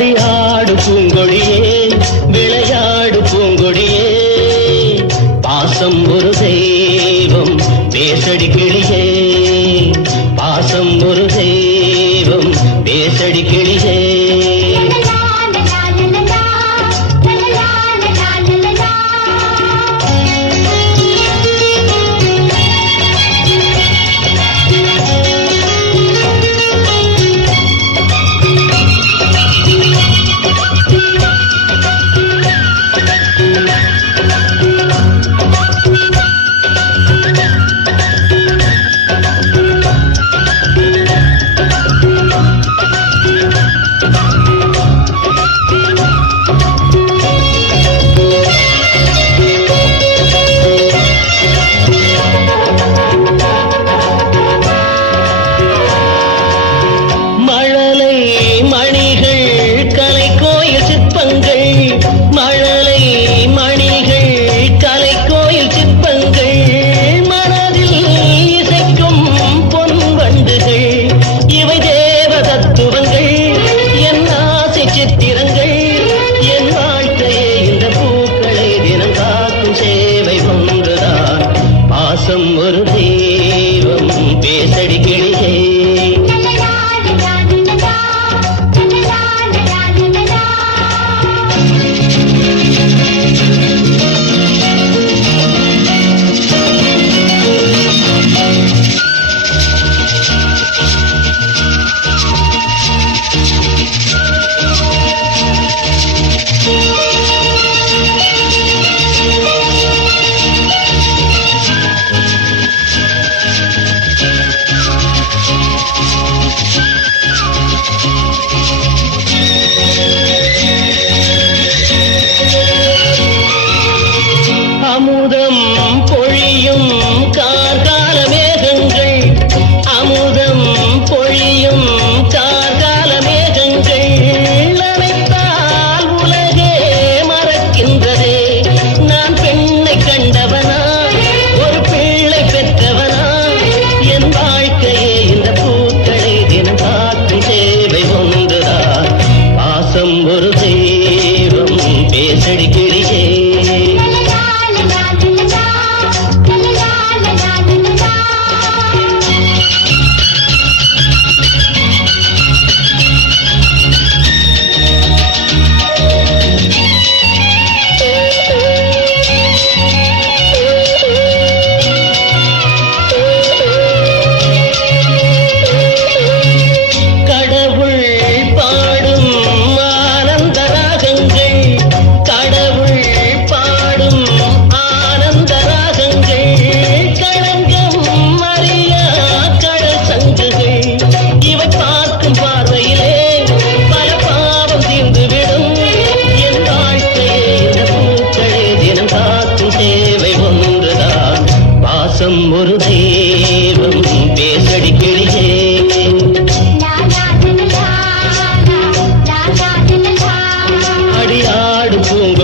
அடியாடு பூங்கொடியே விளையாடு பூங்கொடியே பாசம் ஒரு தெய்வம் பேசடி கிளியே பாசம் ஒரு தெய்வம் பேசடி கிளியே ஒரு தெய்வம் பேசடி கிளியே அமுதம் பொழியும் கார்கால மேகங்கள் அமுதம் பொழியும் கார்கால மேகங்கள் அனைத்தால் உலகே மறக்கின்றதே நான் பெண்ணை கண்டவனா ஒரு பிள்ளை பெற்றவனா என் வாழ்க்கையே இந்த பூக்களை தினம் காக்கும் சேவை ஒன்றுதான் பாசம் ஒரு தெய்வம் பேசடி கிளியே ஒரு தெய்வம் பேசடி கிளியே அடியாடு பூங்க